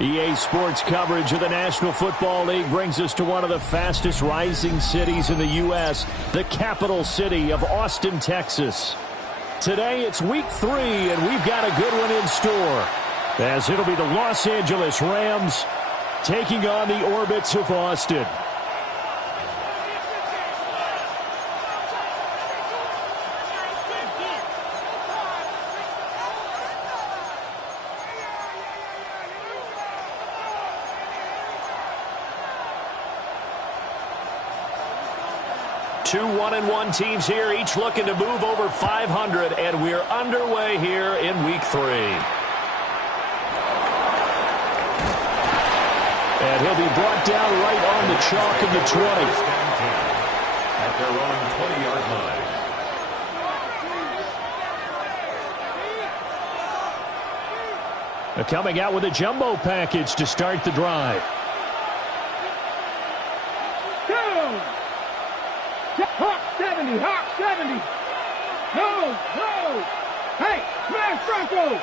EA Sports coverage of the National Football League brings us to one of the fastest rising cities in the U.S., the capital city of Austin, Texas. Today it's week 3, and we've got a good one in store, as it'll be the Los Angeles Rams taking on the Orbits of Austin. Two 1-1 teams here, each looking to move over 500, and we're underway here in week 3. And he'll be brought down right on the chalk of the 20. At their own 20-yard line. They're coming out with a jumbo package to start the drive. Hawk 70, Hawk 70. No. Hey, smash Bronco.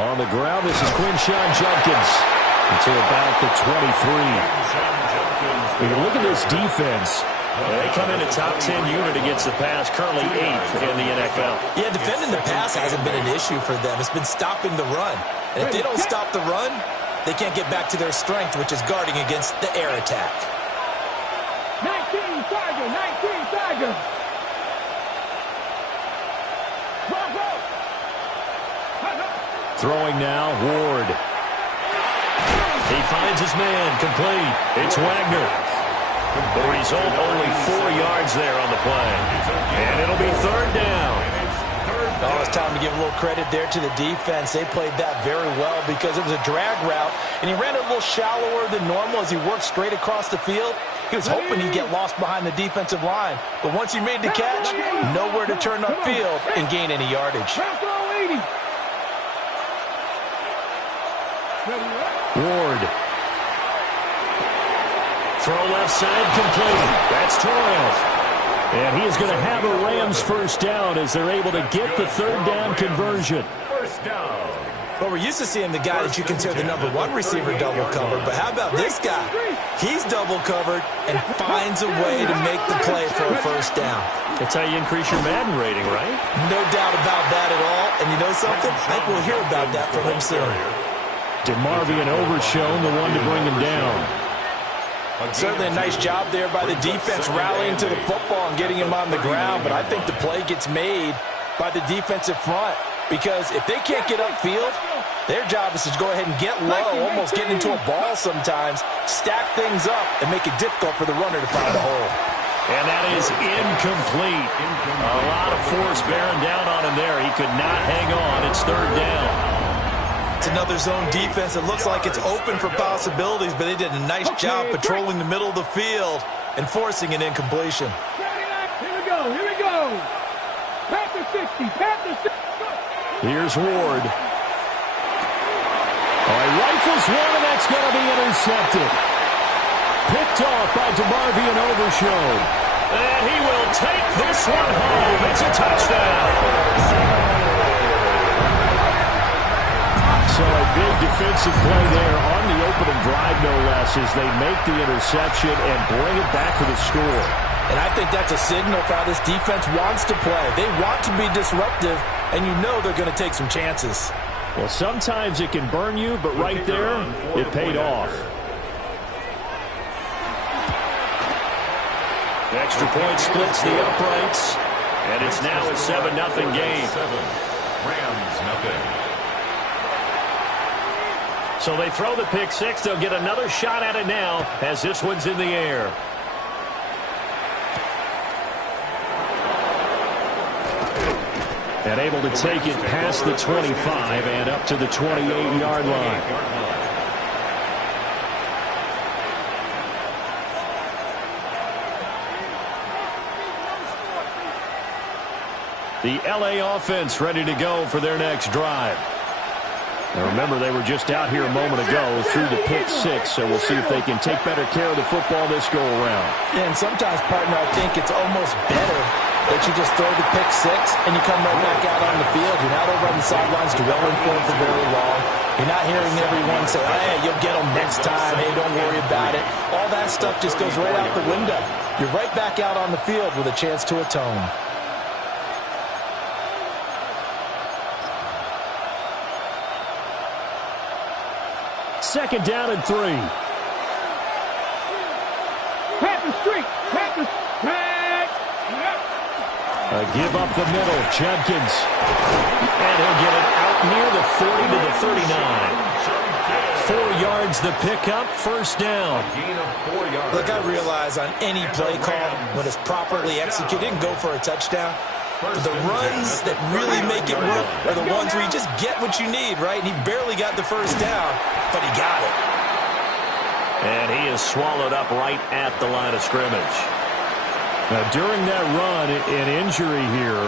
On the ground, this is Quinshon Judkins until about the 23. You look at this defense. They come in a top 10 unit against the pass, currently 8th in the NFL. Yeah, defending the pass hasn't been an issue for them. It's been stopping the run. And if they don't stop the run, they can't get back to their strength, which is guarding against the air attack. 19 Tiger. Throwing now, Ward. He finds his man, complete. It's Wagner. The result, only 4 yards there on the play. And it'll be 3rd down. Oh, it's time to give a little credit there to the defense. They played that very well because it was a drag route, and he ran a little shallower than normal as he worked straight across the field. He was hoping he'd get lost behind the defensive line, but once he made the catch, nowhere to turn upfield and gain any yardage. Ward. Throw left side, complete. That's Torres. And he is going to have a Rams first down as they're able to get the 3rd down conversion. First down. Well, we're used to seeing the guy that you consider the number 1 receiver double covered, but how about this guy? He's double covered and finds a way to make the play for a first down. That's how you increase your Madden rating, right? No doubt about that at all. And you know something? I think we'll hear about that from him soon. DeMarvion Overshown, the one to bring him down. Certainly a nice job there by the defense rallying to the football and getting him on the ground, but I think the play gets made by the defensive front because if they can't get upfield, their job is to go ahead and get low, almost get into a ball sometimes, stack things up, and make it difficult for the runner to find a hole. And that is incomplete. A lot of force bearing down on him there. He could not hang on. It's 3rd down. It's another zone defense. It looks like it's open for possibilities, but they did a nice job patrolling the middle of the field and forcing an incompletion. Here we go. Panther 60. Here's Ward. Rifles one, and that's going to be intercepted. Picked off by DeMarvion Overshown. And he will take this one home. It's a touchdown. So a big defensive play there on the opening drive, no less, as they make the interception and bring it back to the score. And I think that's a signal for how this defense wants to play. They want to be disruptive, and you know they're going to take some chances. Well, sometimes it can burn you, but right there, it paid off. The extra point splits the uprights, and it's now a 7-0 game. Rams nothing. So they throw the pick 6. They'll get another shot at it now as this one's in the air. And able to take it past the 25 and up to the 28-yard line. The LA offense ready to go for their next drive. Now remember, they were just out here a moment ago through the pick 6, so we'll see if they can take better care of the football this go around. Yeah, and sometimes, partner, I think it's almost better that you just throw the pick six and you come right back out on the field. You're not over on the sidelines dwelling for it for very long. You're not hearing everyone say, hey, you'll get them next time. Hey, don't worry about it. All that stuff just goes right out the window. You're right back out on the field with a chance to atone. Second down and 3. Panthers streak. Panthers. Give up the middle. Judkins. And he'll get it out near the 40 to the 39. 4 yards the pickup. First down. Look, I realize on any play call, when it's properly executed, and go for a touchdown, the runs that really make it work are the ones where you just get what you need, right? And he barely got the first down, but he got it. And he is swallowed up right at the line of scrimmage. Now, during that run, an injury here.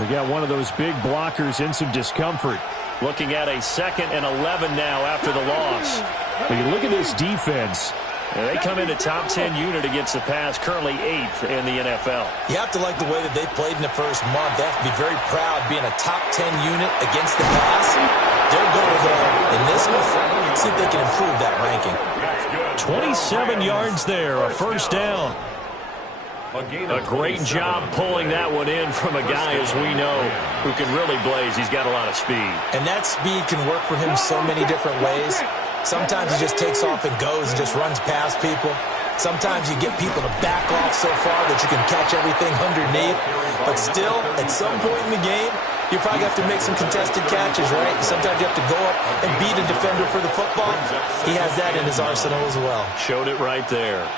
We got one of those big blockers in some discomfort. Looking at a 2nd and 11 now after the loss. But you look at this defense. They come in a top 10 unit against the pass, currently 8th in the NFL. You have to like the way that they've played in the first month. They have to be very proud being a top 10 unit against the pass. Their goal, though, in this one, see if they can improve that ranking. 27 yards there, a first down. A great job pulling that one in from a guy, as we know, who can really blaze. He's got a lot of speed. And that speed can work for him so many different ways. Sometimes he just takes off and goes and just runs past people. Sometimes you get people to back off so far that you can catch everything underneath. But still, at some point in the game, you probably have to make some contested catches, right? Sometimes you have to go up and beat a defender for the football. He has that in his arsenal as well. Showed it right there.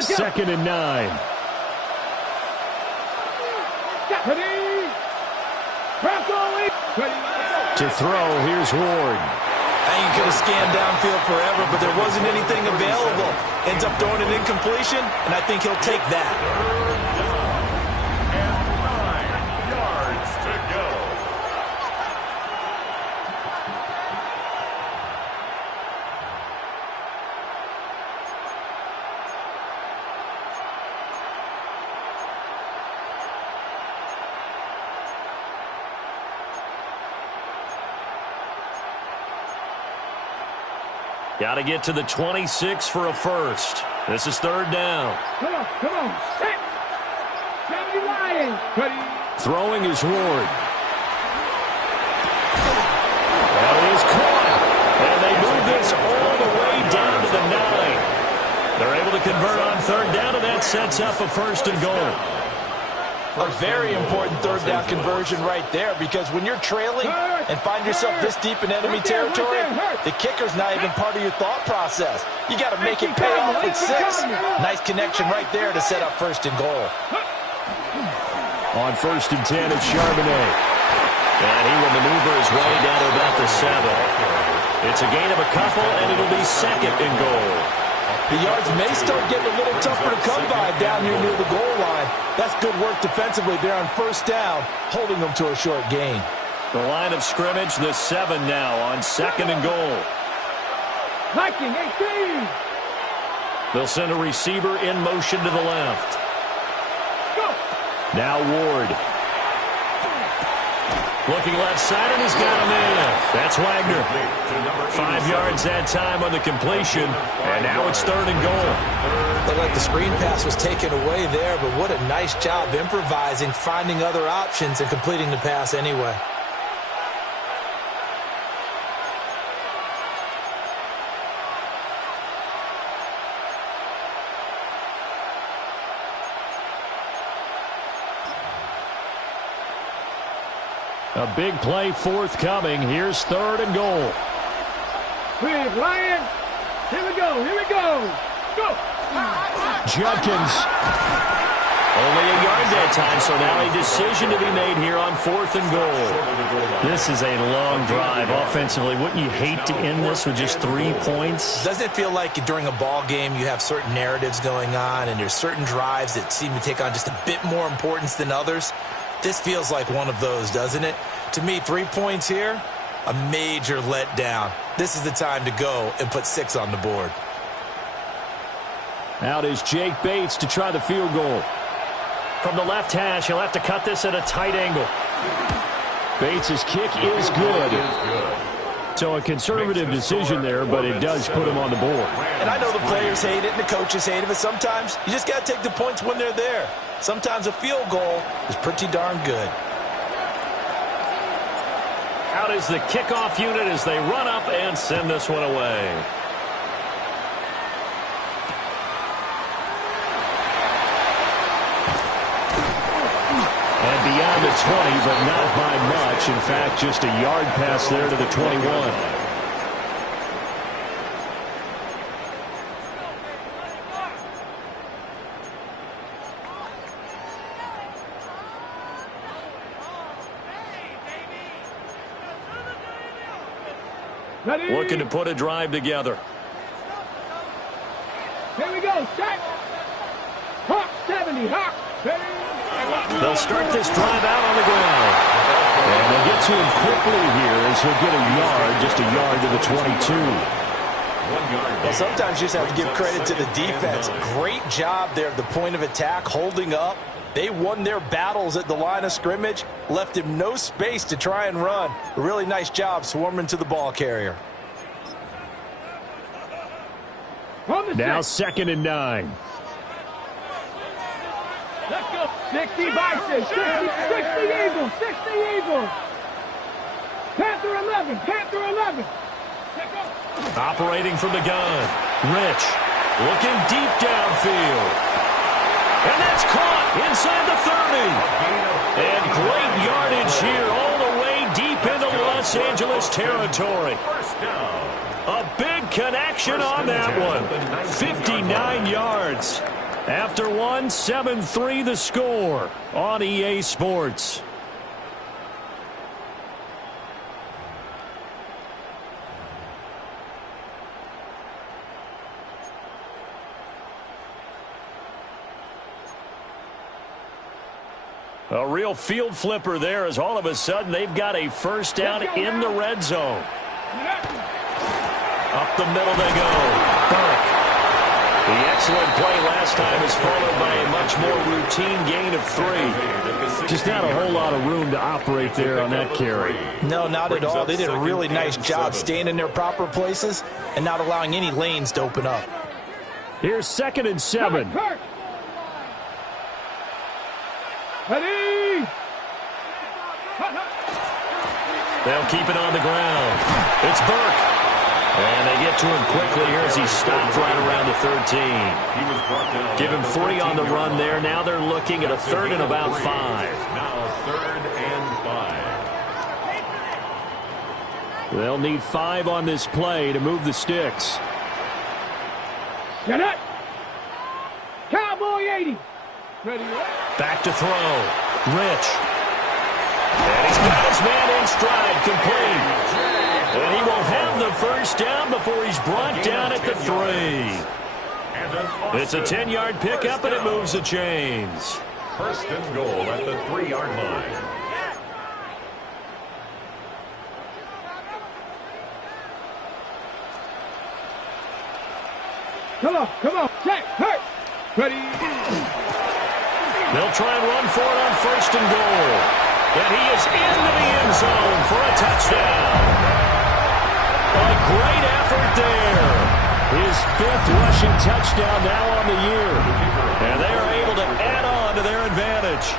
Second and 9. To throw, here's Ward. You could have scanned downfield forever, but there wasn't anything available. Ends up throwing an incompletion, and I think he'll take that. Got to get to the 26 for a first. This is third down. Come on. Set. 70 Lions. Throwing is Ward. That is caught. And they move this all the way down to the 9. They're able to convert on third down, and that sets up a first and goal. A very important third down conversion right there, because when you're trailing and find yourself this deep in enemy territory, the kicker's not even part of your thought process. You got to make it pay off with 6. Nice connection right there to set up first and goal. On first and 10, it's Charbonnet. And he will maneuver his way down to about the 7. It's a gain of a couple, and it'll be second and goal. The yards may start getting a little tougher to come by down here near the goal line. That's good work defensively there on first down, holding them to a short gain. The line of scrimmage, the 7 now on second and goal. Viking 18. They'll send a receiver in motion to the left. Go. Now Ward. Looking left side, and he's got him in. That's Wagner. 5 yards that time on the completion, and now it's third and goal. Looked like the screen pass was taken away there, but what a nice job improvising, finding other options, and completing the pass anyway. A big play forthcoming. Here's third and goal. Big Lions. Here we go. Go. Judkins. Only a yard that time, so now a decision to be made here on fourth and goal. This is a long drive offensively. Wouldn't you hate to end this with just 3 points? Doesn't it feel like during a ball game you have certain narratives going on and there's certain drives that seem to take on just a bit more importance than others? This feels like one of those, doesn't it? To me, 3 points here, a major letdown. This is the time to go and put 6 on the board. Out is Jake Bates to try the field goal. From the left hash, he'll have to cut this at a tight angle. Bates' kick is good. So a conservative decision there, but it does put him on the board. And I know the players hate it and the coaches hate it, but sometimes you just got to take the points when they're there. Sometimes a field goal is pretty darn good. Out is the kickoff unit as they run up and send this one away. And beyond the 20, but not by much. In fact, just a yard pass there to the 21. Ready? Looking to put a drive together. Here we go. Set. Hawk 70. Hawk. Ready? They'll start this drive out on the ground. And they'll get to him quickly here as he'll get a yard, just a yard to the 22. 1 yard. Well, sometimes you just have to give credit to the defense. Great job there at the point of attack, holding up. They won their battles at the line of scrimmage, left him no space to try and run. A really nice job swarming to the ball carrier. Now 2nd and 9. Let's go. 60 Bison. 60 Eagles. 60 Eagles. Panther 11. Panther 11. Operating from the gun. Rich looking deep downfield. And that's caught inside the 30. And great yardage here all the way deep into Los Angeles territory. First down. A big connection on that one. 59 yards. After one, 7-3 the score on EA Sports. A real field flipper there as all of a sudden they've got a first down in the red zone. Up the middle they go. Burke. The excellent play last time is followed by a much more routine gain of 3. Just not a whole lot of room to operate there on that carry. No, not at all. They did a really nice job staying in their proper places and not allowing any lanes to open up. Here's 2nd and 7. Ready? They'll keep it on the ground. It's Burke. And they get to him quickly here as he stopped right around the 13. He was brought down. Give him 3 on the run there. Now they're looking at a 3rd and about 5. Now 3rd and 5. They'll need 5 on this play to move the sticks. Get it. Cowboy 80. Ready? Back to throw. Rich. And he's got his man in stride, complete. And he will have the first down before he's brought down at the 3. It's a 10-yard pickup, and it moves the chains. First and goal at the 3-yard line. Come on. Set. Hurt. Ready? They'll try and run for it on 1st and goal. And he is into the end zone for a touchdown. A great effort there. His 5th rushing touchdown now on the year. And they are able to add on to their advantage.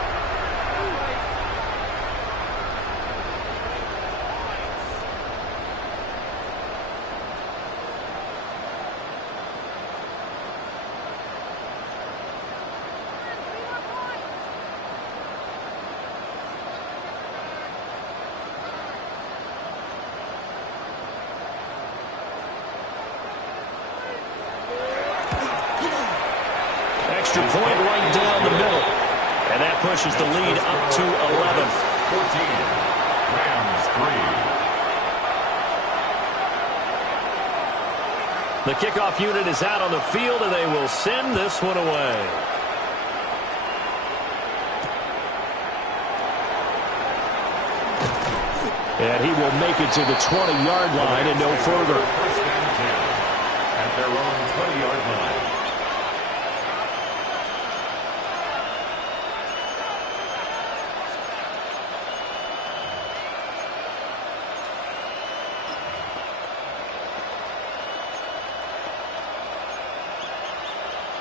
Extra point right down the middle. And that pushes the lead up to 11. 14. Rams 3. The kickoff unit is out on the field, and they will send this one away. And he will make it to the 20-yard line and no further. First and 10 at their own 20-yard line.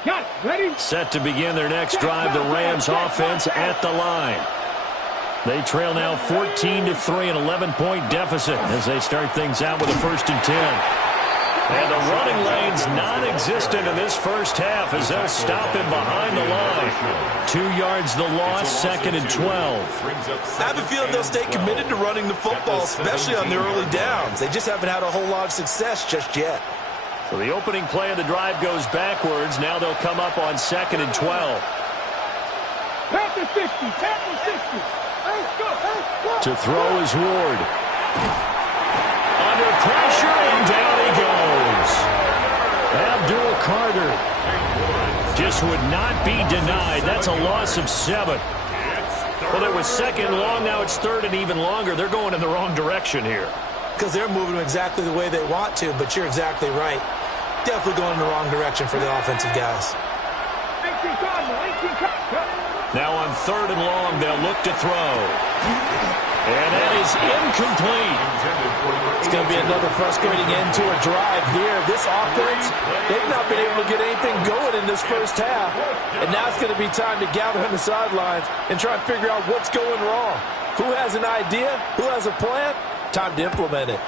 Got it. Ready? Set to begin their next drive, the Rams offense at the line. They trail now 14-3, an 11-point deficit as they start things out with a 1st and 10. And the running lane's non-existent in this first half as they'll stop him behind the line. 2 yards the loss, 2nd and 12. I have a feeling they'll stay committed to running the football, especially on their early downs. They just haven't had a whole lot of success just yet. So the opening play of the drive goes backwards. Now they'll come up on 2nd and 12. Panther 60. Panther 60. Let's go. To throw is Ward. Under pressure, and down he goes. Abdul Carter just would not be denied. That's a loss of 7. Well, it was 2nd long. Now it's 3rd and even longer. They're going in the wrong direction here. Because they're moving exactly the way they want to, but you're exactly right. Definitely going in the wrong direction for the offensive guys. 18 Cardinal. 18 Cardinal. Now on 3rd and long, they'll look to throw. And that is incomplete. It's going to be another frustrating end to a drive here. This offense, they've not been able to get anything going in this first half. And now it's going to be time to gather on the sidelines and try and figure out what's going wrong. Who has an idea? Who has a plan? Time to implement it.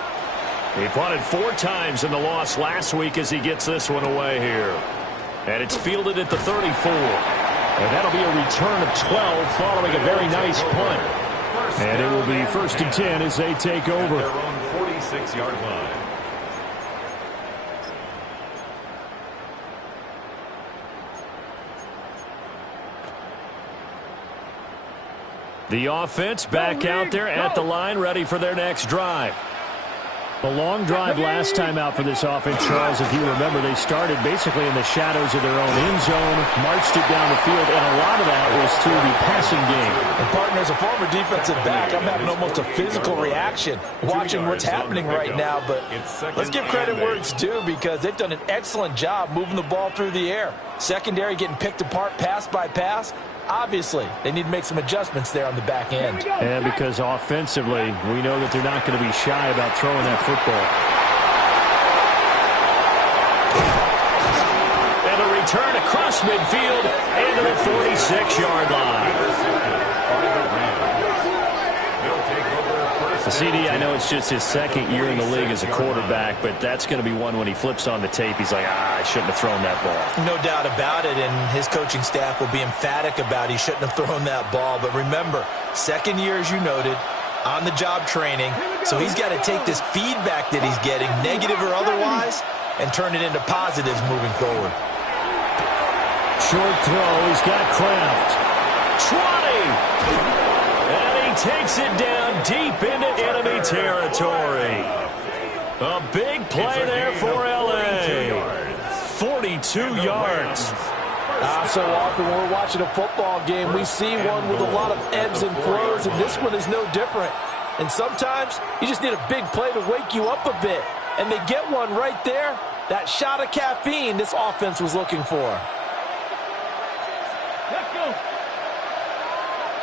He punted 4 times in the loss last week as he gets this one away here. And it's fielded at the 34. And that'll be a return of 12 following a very nice punt. And it will be 1st and 10 as they take over. Their own 46-yard line. The offense back out there at the line, ready for their next drive. A long drive last time out for this offense, Charles. If you remember, they started basically in the shadows of their own end zone, marched it down the field, and a lot of that was through the passing game. And partner, as a former defensive back, I'm having almost a physical reaction watching what's happening right now. But let's give credit where it's due because they've done an excellent job moving the ball through the air. Secondary getting picked apart pass by pass. Obviously, they need to make some adjustments there on the back end. And because offensively, we know that they're not going to be shy about throwing that football. And a return across midfield into the 46-yard line. The CD, I know it's just his 2nd year in the league as a quarterback, but that's going to be one when he flips on the tape. He's like, I shouldn't have thrown that ball. No doubt about it, and his coaching staff will be emphatic about he shouldn't have thrown that ball. But remember, 2nd year, as you noted, on-the-job training, so he's got to take this feedback that he's getting, negative or otherwise, and turn it into positives moving forward. Short throw, he's got Kraft. 20! And he takes it down deep into enemy territory. A big play there for L.A. 42 yards. So often when we're watching a football game, we see one with a lot of ebbs and flows, and this one is no different. And sometimes you just need a big play to wake you up a bit. And they get one right there. That shot of caffeine this offense was looking for. Let's go.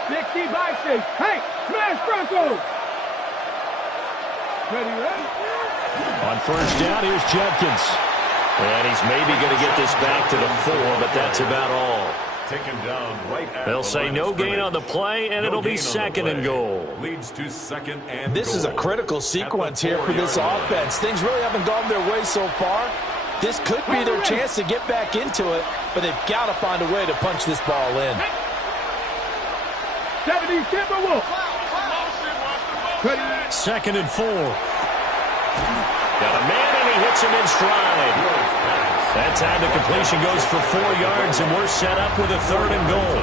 60 by 6. Hey, smash Bronco. Ready? On 1st down, here's Judkins. And he's maybe going to get this back to the 4, but that's about all. Taken down right at They'll the say line no of gain scrimmage. on the play, and No it'll be gain on the 2nd and play. goal. Leads to 2nd and This goal. is a critical sequence here for this 4-yard line. offense. Things really haven't gone their way so far. This could be their chance to get back into it, but they've got to find a way to punch this ball in. 70 Timberwolves. 2nd and 4. Got a man, and he hits him in stride. That time the completion goes for 4 yards, and we're set up with a 3rd and goal.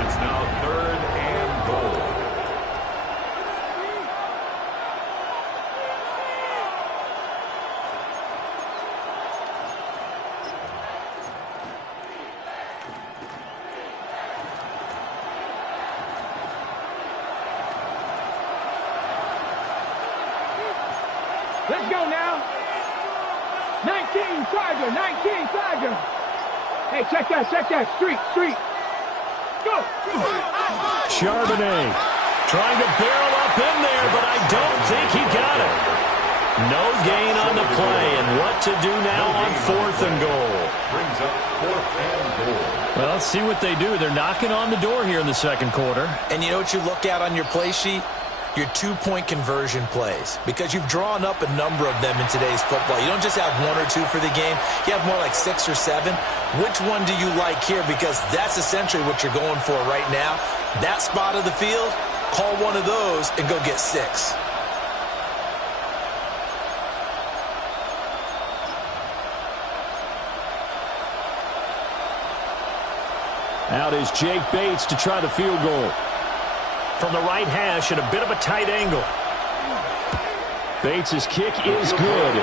It's now 3rd and goal. Let's go now. 19 Tiger, 19 Tiger. Hey, check that. Street. Go. Charbonnet trying to barrel up in there, but I don't think he got it. No gain on the play, and what to do now on 4th and goal. Brings up 4th and goal. Well, let's see what they do. They're knocking on the door here in the second quarter. And you know what you look at on your play sheet? Your 2-point conversion plays, because you've drawn up a number of them in today's football. You don't just have 1 or 2 for the game. You have more like 6 or 7. Which one do you like here? Because that's essentially what you're going for right now. That spot of the field, call one of those and go get 6. Out is Jake Bates to try the field goal. From the right hash at a bit of a tight angle. Bates' kick is good.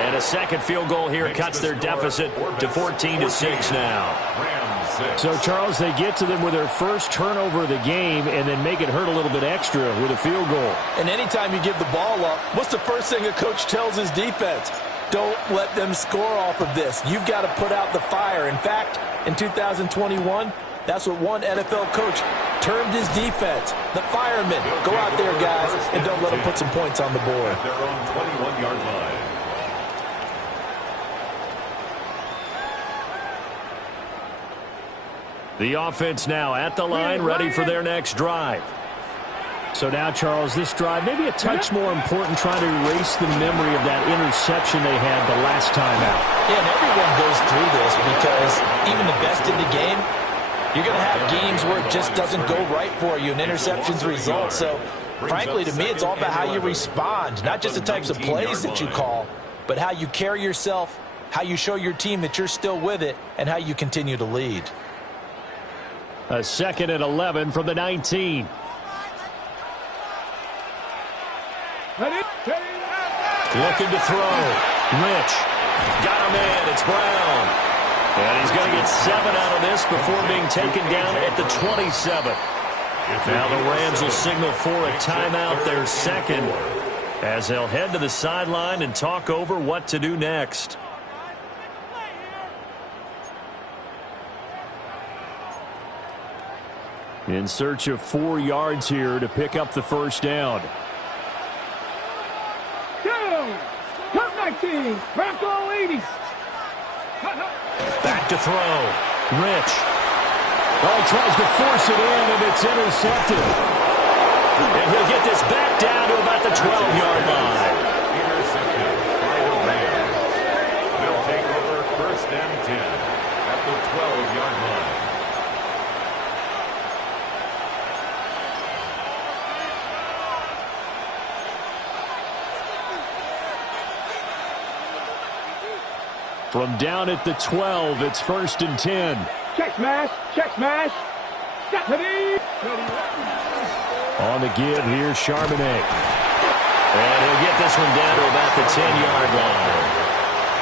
And a second field goal here cuts their deficit to 14-6 now. So, Charles, they get to them with their first turnover of the game and then make it hurt a little bit extra with a field goal. And anytime you give the ball up, what's the first thing a coach tells his defense? Don't let them score off of this. You've got to put out the fire. In fact, in 2021, that's what one NFL coach termed his defense, the firemen. Go out there, guys, and don't let them put some points on the board. At their own 21-yard line. The offense now at the line, ready for their next drive. So now, Charles, this drive maybe a touch more important, trying to erase the memory of that interception they had the last time out. Yeah, and everyone goes through this because even the best in the game, you're going to have games where it just doesn't go right for you, and interceptions result. So, frankly, to me, it's all about how you respond, not just the types of plays that you call, but how you carry yourself, how you show your team that you're still with it, and how you continue to lead. A 2nd and 11 from the 19. Looking to throw. Rich. Got him in. It's Brown. And he's going to get 7 out of this before being taken down at the 27. Now the Rams will signal for a timeout, their second, as they'll head to the sideline and talk over what to do next. In search of 4 yards here to pick up the first down. Top 19. Bronco 80. Back to throw. Rich. Oh, he tries to force it in, and it's intercepted. And he'll get this back down to about the 12-yard line. Intercepted by the Rams. They'll take over 1st and 10 at the 12-yard line. From down at the 12, it's 1st and 10. Check smash. On the give here, Charbonnet. And he'll get this one down to about the 10-yard line.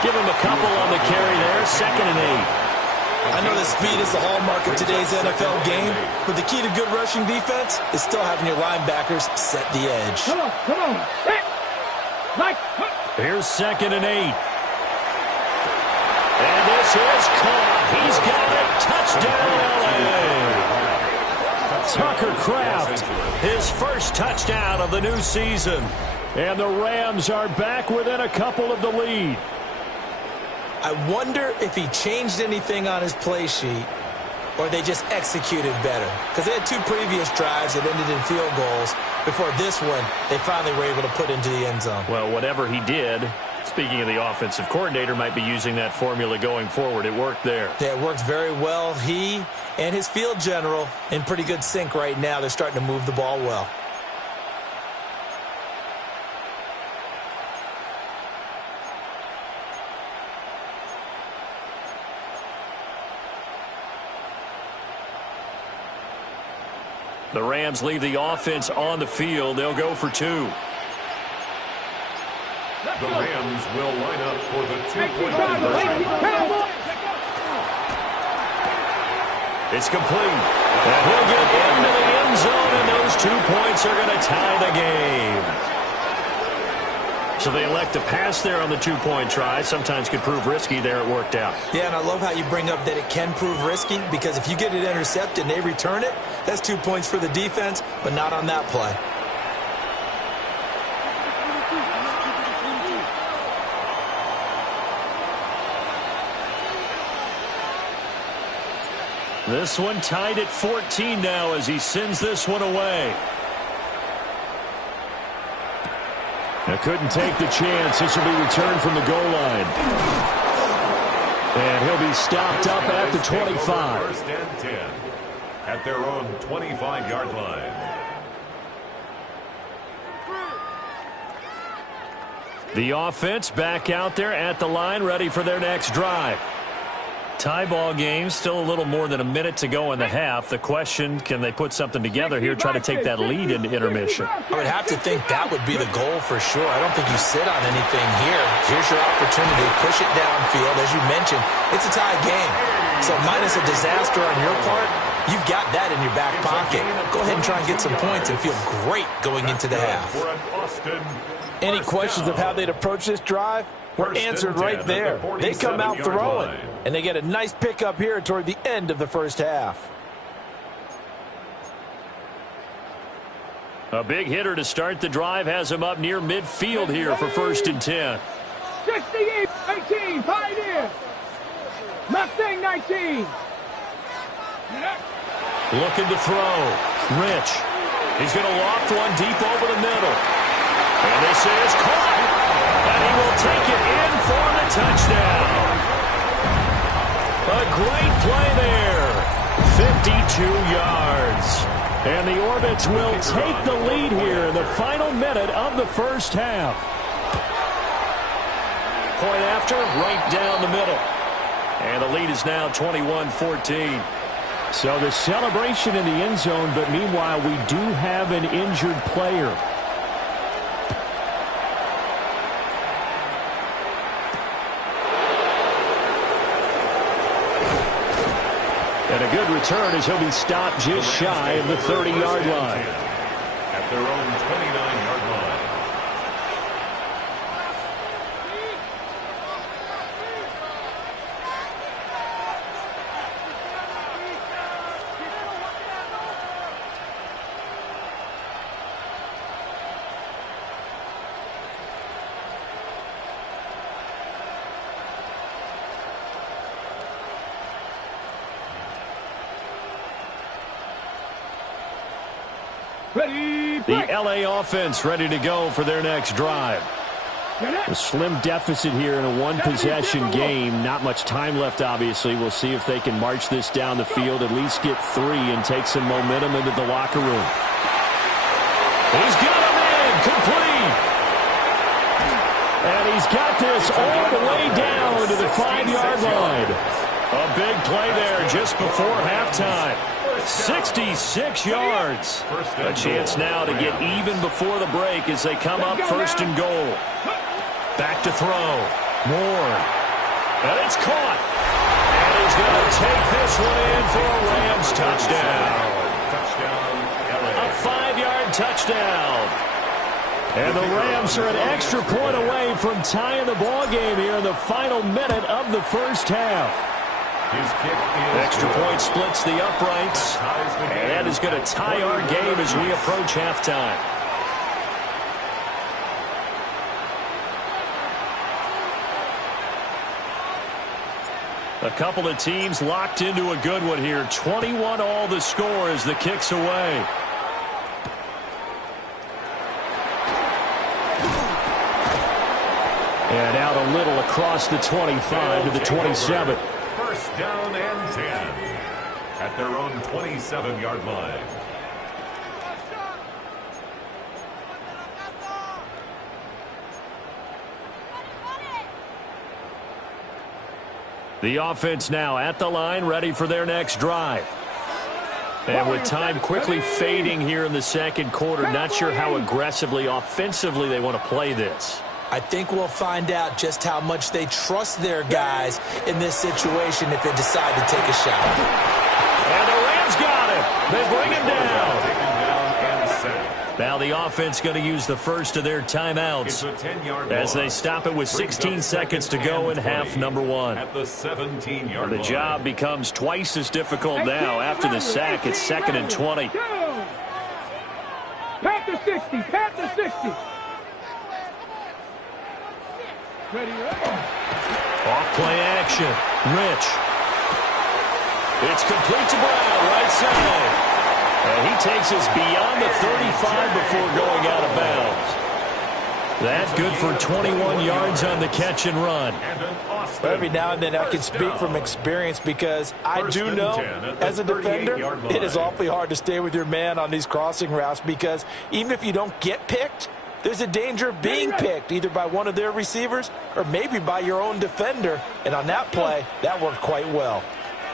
Give him a couple on the carry there, 2nd and 8. I know that speed is the hallmark of today's NFL game, but the key to good rushing defense is still having your linebackers set the edge. Come on. Here's 2nd and 8. And this is caught. He's got it. Touchdown, LA. Tucker Kraft, his first touchdown of the new season. And the Rams are back within a couple of the lead. I wonder if he changed anything on his play sheet or they just executed better. Because they had 2 previous drives that ended in field goals. Before this one, they finally were able to put into the end zone. Well, whatever he did, speaking of the offensive coordinator, might be using that formula going forward. It worked there. Yeah, it worked very well. He and his field general in pretty good sync right now. They're starting to move the ball well. The Rams leave the offense on the field. They'll go for 2. The Rams will line up for the 2-point conversion. It's complete. And he'll get into the end zone, and those 2 points are going to tie the game. So they elect to pass there on the two-point try. Sometimes could prove risky. There it worked out. Yeah, and I love how you bring up that it can prove risky, because if you get it intercepted and they return it, that's 2 points for the defense, but not on that play. This one tied at 14 now as he sends this one away. Now couldn't take the chance. This will be returned from the goal line. And he'll be stopped up at the 25. First and 10 at their own 25-yard line. The offense back out there at the line, ready for their next drive. Tie ball game, still a little more than a minute to go in the half. The question, can they put something together here, try to take that lead into intermission? I would have to think that would be the goal for sure. I don't think you sit on anything here. Here's your opportunity. Push it downfield. As you mentioned, it's a tie game. So minus a disaster on your part, you've got that in your back pocket. Go ahead and try and get some points and feel great going into the half. Any questions of how they'd approach this drive? Were answered right there. They come out throwing, and they get a nice pickup here toward the end of the first half. A big hitter to start the drive has him up near midfield here for 1st and 10. 68, 19, Pioneer. Mustang 19. Looking to throw. Rich. He's going to loft one deep over the middle. And this is caught. And he will take it in for the touchdown. A great play there. 52 yards. And the Orbits will take the lead here in the final minute of the first half. Point after, right down the middle. And the lead is now 21-14. So the celebration in the end zone, but meanwhile we do have an injured player. And a good return as he'll be stopped just shy of the 30-yard line. At their own 29-yard line. The LA offense ready to go for their next drive. A slim deficit here in a one-possession game. Not much time left, obviously. We'll see if they can march this down the field, at least get 3 and take some momentum into the locker room. He's got him in, complete. And he's got this all the way down to the 5-yard line. A big play there just before halftime. 66 yards. A chance now to get even before the break as they come up 1st and goal. Back to throw. Moore. And it's caught. And he's going to take this one in for a Rams touchdown. A 5-yard touchdown. And the Rams are an extra point away from tying the ball game here in the final minute of the first half. Extra point splits the uprights, and that is going to tie our game as we approach halftime. A couple of teams locked into a good one here. 21-all the score as the kick's away. And out a little across the 25 to the 27. First down and 10 at their own 27-yard line. The offense now at the line, ready for their next drive. And with time quickly fading here in the second quarter, not sure how aggressively, offensively they want to play this. I think we'll find out just how much they trust their guys in this situation if they decide to take a shot. And the Rams got him. They bring him down. And set. Now Now the offense going to use the first of their timeouts as they stop it with 16 seconds to go in half number 1. At the 17-yard line. The job becomes twice as difficult now after the sack. It's 2nd and 20. Panther 60, Panther 60. Ready, Off play action. Rich. It's complete to Brown, right side. And he takes us beyond the 35 before going out of bounds. That's good for 21 yards on the catch and run. Every now and then I can speak from experience because I do know as a defender it is awfully hard to stay with your man on these crossing routes because even if you don't get picked, there's a danger of being picked either by one of their receivers or maybe by your own defender. And on that play, that worked quite well.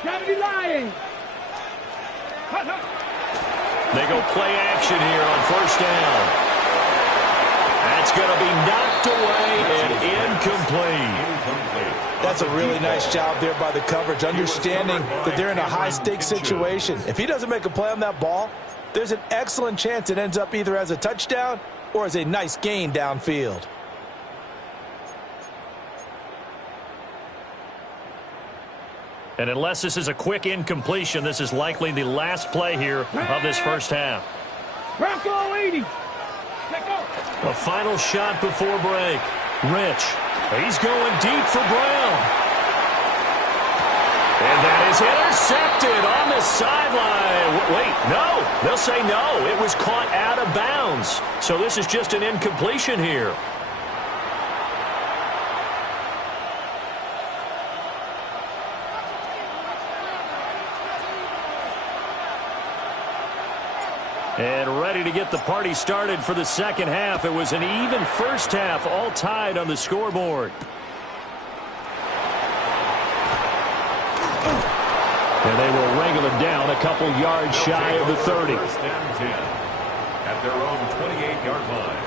lying. They go play action here on first down. That's going to be knocked away and incomplete. That's a really nice job there by the coverage, understanding that they're in a high-stakes situation. If he doesn't make a play on that ball, there's an excellent chance it ends up either as a touchdown or as a nice gain downfield. And unless this is a quick incompletion, this is likely the last play here of this first half. Bronco 80. A final shot before break. Rich. He's going deep for Brown. And that is intercepted on the sideline. Wait, no. They'll say no. It was caught out of bounds. So this is just an incompletion here. And ready to get the party started for the second half. It was an even first half, all tied on the scoreboard. And they will wrangle it down a couple yards shy of the 30. First and 10 at their own 28-yard line.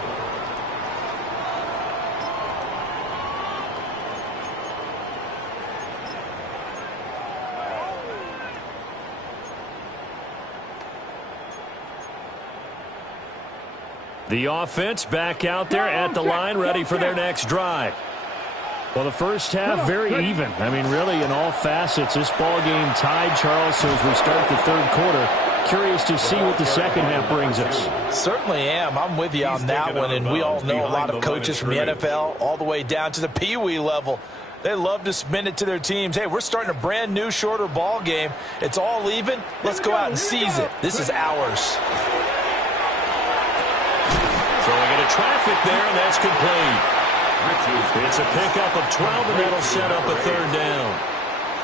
The offense back out there at the line, ready for their next drive. Well, the first half, very even. I mean, really, in all facets, this ball game tied, Charles. So as we start the third quarter, curious to see what the second half brings us. Certainly am. I'm with you on that one, and we all know a lot of coaches from the NFL all the way down to the Pee Wee level. They love to spin it to their teams. Hey, we're starting a brand new, shorter ball game. It's all even. Let's go out and seize it. This is ours. Throwing into traffic there, and that's complete. It's a pickup of 12, and that'll set up a third down.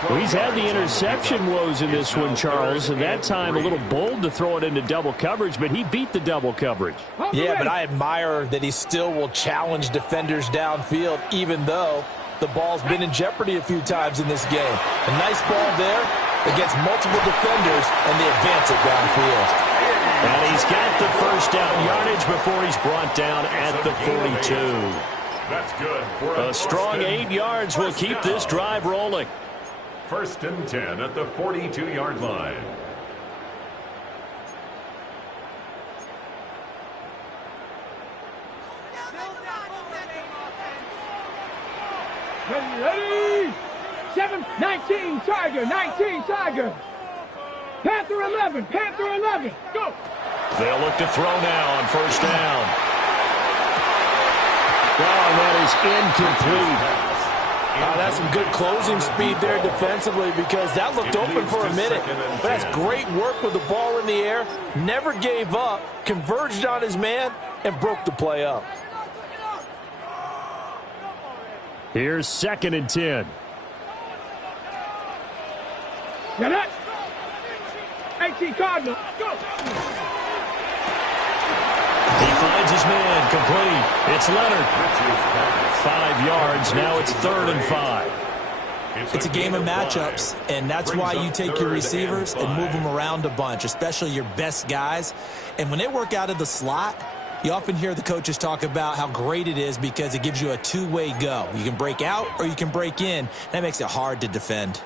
Well, he's had the interception woes in this one, Charles, and that time a little bold to throw it into double coverage, but he beat the double coverage. Yeah, but I admire that he still will challenge defenders downfield, even though the ball's been in jeopardy a few times in this game. A nice ball there against multiple defenders, and they advance it downfield. And he's got the first down yardage before he's brought down at the 42. That's good. For a strong 8 yards will keep this drive rolling. First and 10 at the 42-yard line. Ready? 19 Tiger, 19 Tiger. Panther 11, Panther 11, go. They'll look to throw now on first down. Oh, and that is incomplete. That's some good closing speed there defensively because that looked open for a minute. But that's great work with the ball in the air. Never gave up, converged on his man, and broke the play up. Here's 2nd and 10. Get it. 18 Cardinal, go. He finds his man, complete. It's Leonard. 5 yards, now it's 3rd and 5. It's a game of matchups, and that's why you take your receivers and move them around a bunch, especially your best guys. And when they work out of the slot, you often hear the coaches talk about how great it is because it gives you a two-way go. You can break out or you can break in. That makes it hard to defend.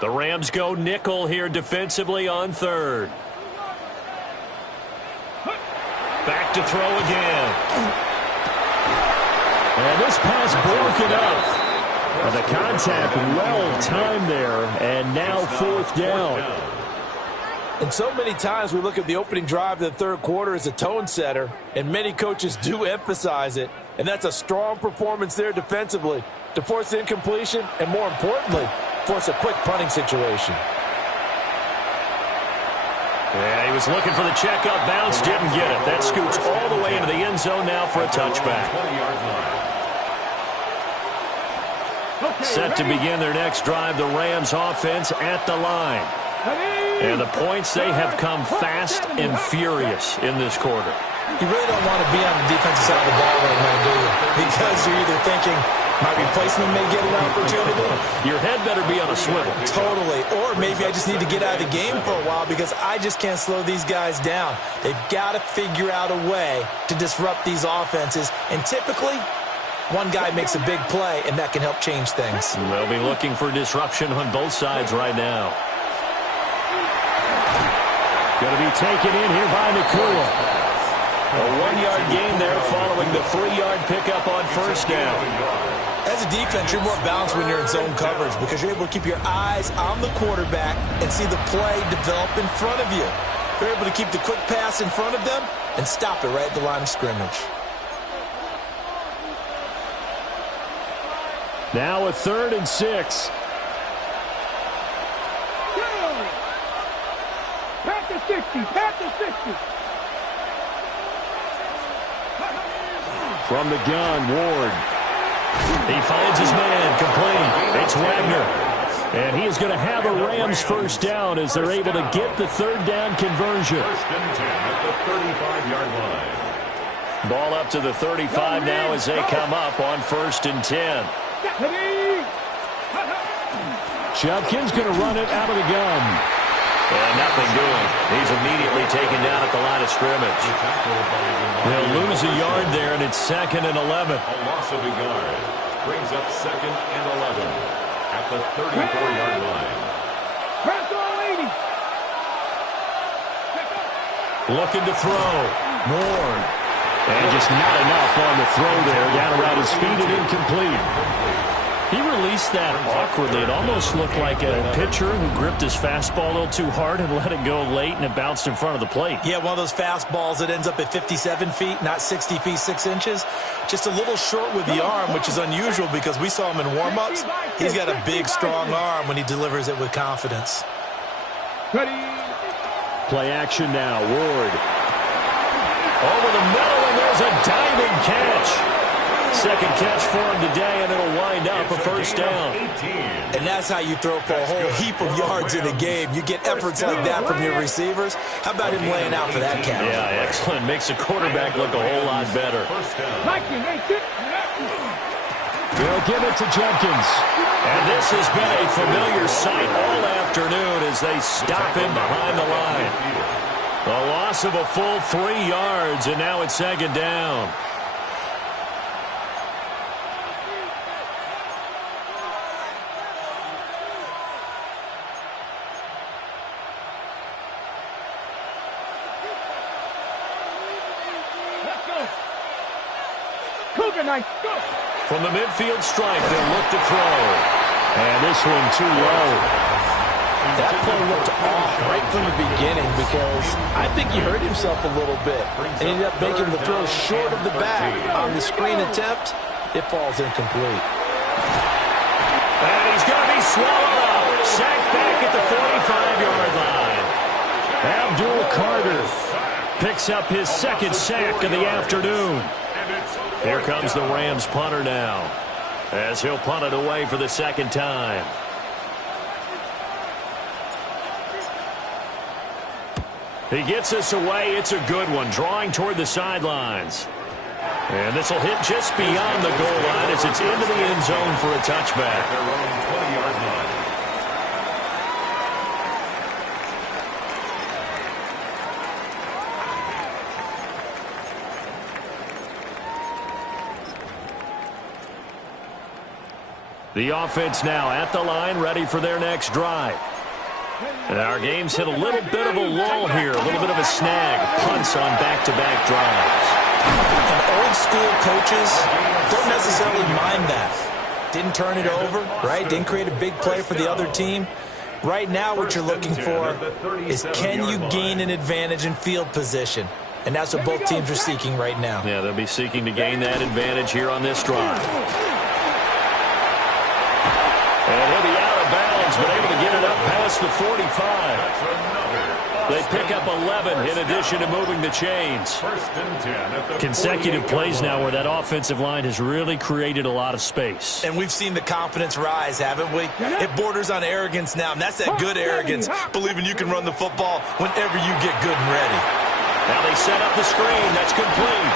The Rams go nickel here defensively on third. Back to throw again. And this pass broken up. And the contact well timed there, and now fourth down. And so many times we look at the opening drive of the third quarter as a tone setter, and many coaches do emphasize it. And that's a strong performance there defensively to force incompletion and, more importantly, force a quick punting situation. Yeah, he was looking for the checkup bounce, didn't get it. That scoots all the way into the end zone now for a touchback. Set to begin their next drive, the Rams offense at the line. And the points, they have come fast and furious in this quarter. You really don't want to be on the defensive side of the ball right now, do you? Because you're either thinking, my replacement may get an opportunity. Your head better be on a swivel. Totally. Or maybe I just need to get out of the game for a while because I just can't slow these guys down. They've got to figure out a way to disrupt these offenses. And typically, one guy makes a big play, and that can help change things. They'll be looking for disruption on both sides right now. Going to be taken in here by Nakua. A 1-yard gain there following the 3-yard pickup on first down. As a defense, you're more balanced when you're in zone coverage because you're able to keep your eyes on the quarterback and see the play develop in front of you. You're able to keep the quick pass in front of them and stop it right at the line of scrimmage. Now a 3rd and 6. Pat to 60. Pat to 60. From the gun, Ward. He finds his man, complete. It's Wagner. And he is going to have a Rams first down as they're able to get the 3rd down conversion. 1st and 10 at the 35-yard line. Ball up to the 35 now as they come up on 1st and 10. Judkins going to run it out of the gun. And nothing doing. He's immediately taken down at the line of scrimmage. They'll lose a yard there, and it's 2nd and 11. A loss of a yard brings up 2nd and 11 at the 34-yard line. Press all 80. Looking to throw. Moore. And just not enough on the throw there. Down around his feet and incomplete. He released that awkwardly. It almost looked like a pitcher who gripped his fastball a little too hard and let it go late, and it bounced in front of the plate. Yeah, one of those fastballs that ends up at 57 feet, not 60 feet, 6 inches. Just a little short with the arm, which is unusual because we saw him in warm-ups. He's got a big, strong arm when he delivers it with confidence. Play action now. Ward. Over the middle, and there's a diving catch. Second catch for him today, and it'll wind up a first down. And that's how you throw for a whole heap of yards in a game. You get efforts like that from your receivers. How about him laying out for that catch? Yeah, excellent. Makes the quarterback look a whole lot better. They'll give it to Judkins. And this has been a familiar sight all afternoon as they stop him behind the line. A loss of a full 3 yards, and now it's 2nd down. From the midfield stripe, they'll look to throw. And this one too low. That play looked off right from the beginning because I think he hurt himself a little bit. And ended up making the throw short of the back. On the screen attempt, it falls incomplete. And he's going to be swallowed up. Sacked back at the 45-yard line. Abdul Carter picks up his 2nd sack of the afternoon. Here comes the Rams punter now, as he'll punt it away for the 2nd time. He gets this away. It's a good one, drawing toward the sidelines. And this will hit just beyond the goal line as it's into the end zone for a touchback. Their own 20-yard line. The offense now at the line, ready for their next drive. And our game's hit a little bit of a lull here, a little bit of a snag. Punts on back-to-back drives. And old school coaches don't necessarily mind that. Didn't turn it over, right? Didn't create a big play for the other team. Right now what you're looking for is, can you gain an advantage in field position? And that's what both teams are seeking right now. Yeah, they'll be seeking to gain that advantage here on this drive. And he'll be out of bounds, but able to get it up past the 45. They pick up 11 in addition to moving the chains. Consecutive plays now where that offensive line has really created a lot of space. And we've seen the confidence rise, haven't we? It borders on arrogance now, and that's that good arrogance, believing you can run the football whenever you get good and ready. Now they set up the screen. That's complete.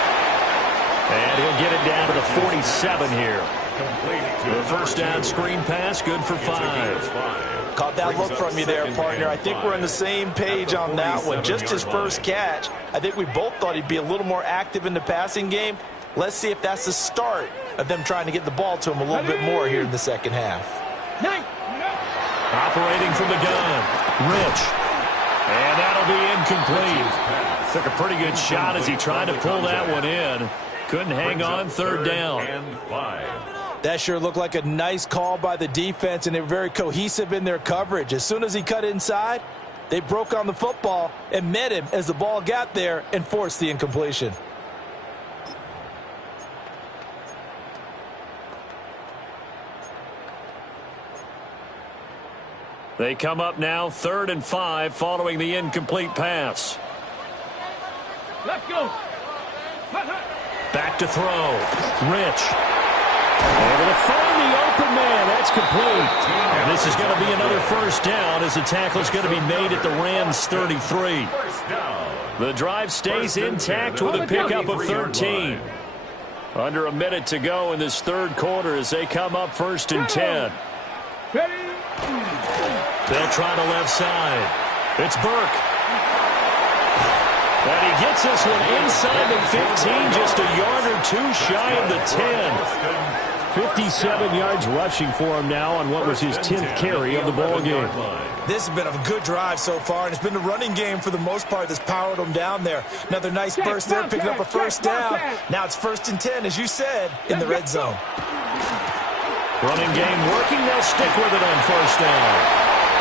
And he'll get it down to the 47 here. The first down screen pass, good for 5. Caught that look from you there, partner. I think we're on the same page on that one. Just his first catch. I think we both thought he'd be a little more active in the passing game. Let's see if that's the start of them trying to get the ball to him a little bit more here in the second half. Operating from the gun, Rich. And that'll be incomplete. Took a pretty good shot as he tried to pull that one in. Couldn't hang on, third down. That sure looked like a nice call by the defense, and they were very cohesive in their coverage. As soon as he cut inside, they broke on the football and met him as the ball got there and forced the incompletion. They come up now, 3rd and 5, following the incomplete pass. Let's go. Back to throw. Rich. Able to find the open man. That's complete. And this is going to be another first down as the tackle is going to be made at the Rams' 33. The drive stays intact with a pickup of 13. Under a minute to go in this third quarter as they come up 1st and 10. They'll try the left side. It's Burke. And he gets this one inside the 15, just a yard or two shy of the 10. 57 yards rushing for him now on what was his 10th carry of the ball game. This has been a good drive so far, and it's been the running game for the most part that's powered them down there. Another nice burst there, picking up a first down. Now it's 1st and 10, as you said, in the red zone. Running game working. They'll stick with it on 1st down.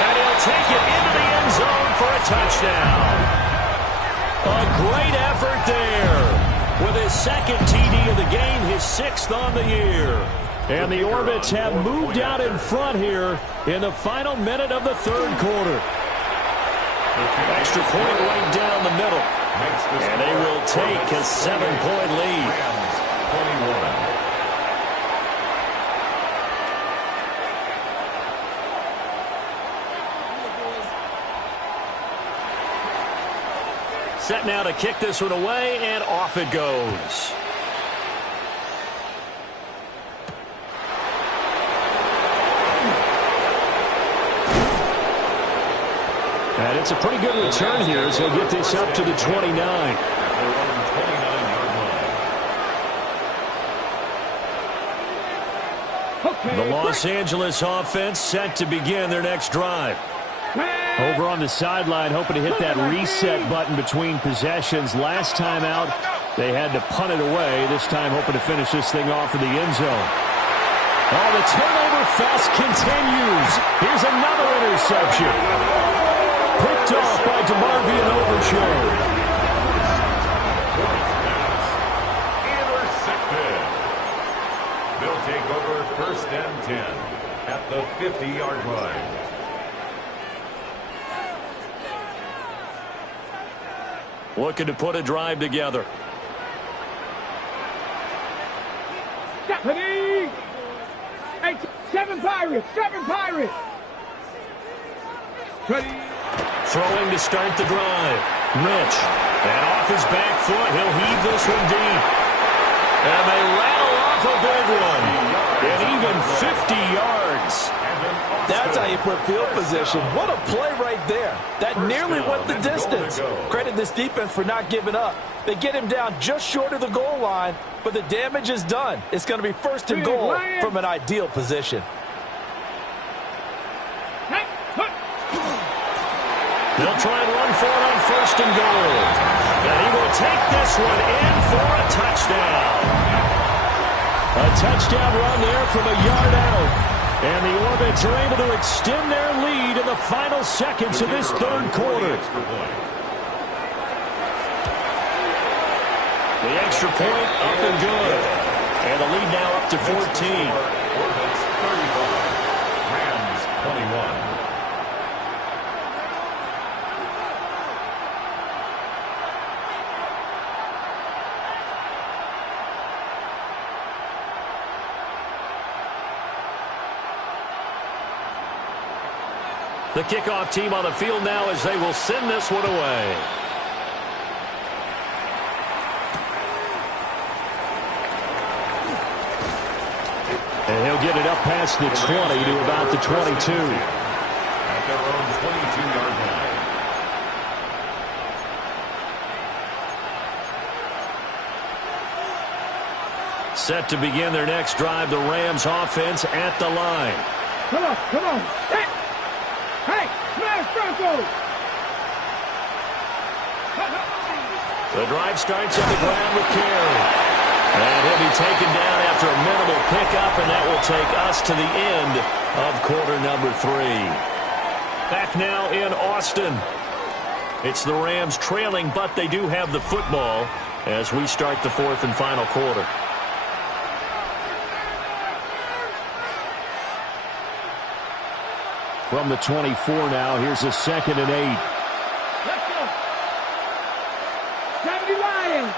And he'll take it into the end zone for a touchdown. A great effort there with his 2nd TD of the game, his 6th on the year. And the Orbits have moved out in front here in the final minute of the 3rd quarter. Extra point right down the middle. And they will take a 7-point lead. 21. Set now to kick this one away, and off it goes. And it's a pretty good return here as he'll get this up to the 29. The Los Angeles offense set to begin their next drive. Over on the sideline, hoping to hit that reset button between possessions. Last time out, they had to punt it away. This time, hoping to finish this thing off in the end zone. Oh, the turnover fest continues. Here's another interception. Picked off by DeMarvion Overshown. Intercepted. They'll take over 1st and 10 at the 50-yard line. Looking to put a drive together. Hey, 7 Pirates, 7 Pirates. Ready. Throwing to start the drive. Rich. And off his back foot, he'll heave this one deep. And they rattle off a big one. And even 50 yards. That's how you put field position. What a play right there. That nearly went the distance. Credit this defense for not giving up. They get him down just short of the goal line, but the damage is done. It's going to be 1st and goal from an ideal position. They'll try and run for it on 1st and goal. And he will take this one in for a touchdown. A touchdown run there from a yard out. And the Orbits are able to extend their lead in the final seconds of this 3rd quarter. The extra point up and good. And the lead now up to 14. Orbits 35. Rams 21. The kickoff team on the field now as they will send this one away. And he'll get it up past the 20 to about the 22. At their own 22-yard line. Set to begin their next drive, the Rams offense at the line. Come on, come on. Hey, smash Bronco! The drive starts on the ground with Carey. And he'll be taken down after a minimal pickup, and that will take us to the end of quarter number 3. Back now in Austin. It's the Rams trailing, but they do have the football as we start the 4th and final quarter. From the 24 now, here's a 2nd and 8. Let's go. 70 Lions.